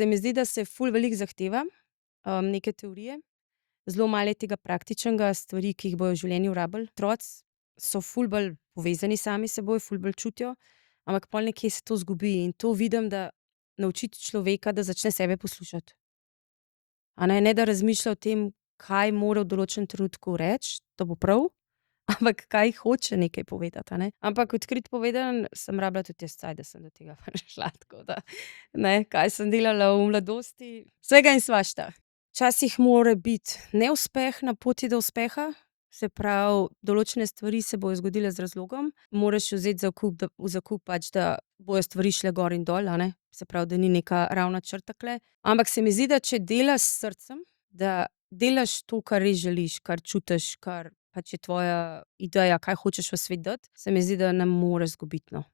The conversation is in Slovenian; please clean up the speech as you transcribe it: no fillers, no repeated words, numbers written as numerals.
se mi zdi, da se ful veliko zahteva, neke teorije, zelo malo je tega praktičnega, stvari, ki jih bojo v življenju rabili. Otroci so ful bolj povezani sami s seboj, ful bolj čutijo, ampak pol nekje se to izgubi in to vidim, da naučiti človeka, da začne sebe poslušati. Ne da razmišlja o tem, kaj mora v določenem trenutku reči, da bo prav, ampak kaj hoče nekaj povedati, Ampak odkrito povedano, sem rabila tudi jaz cajt, da sem do tega prišla, tako da, kaj sem delala v mladosti, vsega in svašta. Včasih mora biti neuspeh na poti do uspeha, se pravi, določene stvari se bojo zgodile z razlogom, moraš vzeti v zakup pač, da bojo stvari šle gor in dol, Se pravi, da ni neka ravna črta tule, ampak se mi zdi, da če delaš s srcem, da delaš to, kar res želiš, kar čutiš, kar pač je tvoja ideja, kaj hočeš v svet dati, se mi zdi, da ne moreš izgubiti, no.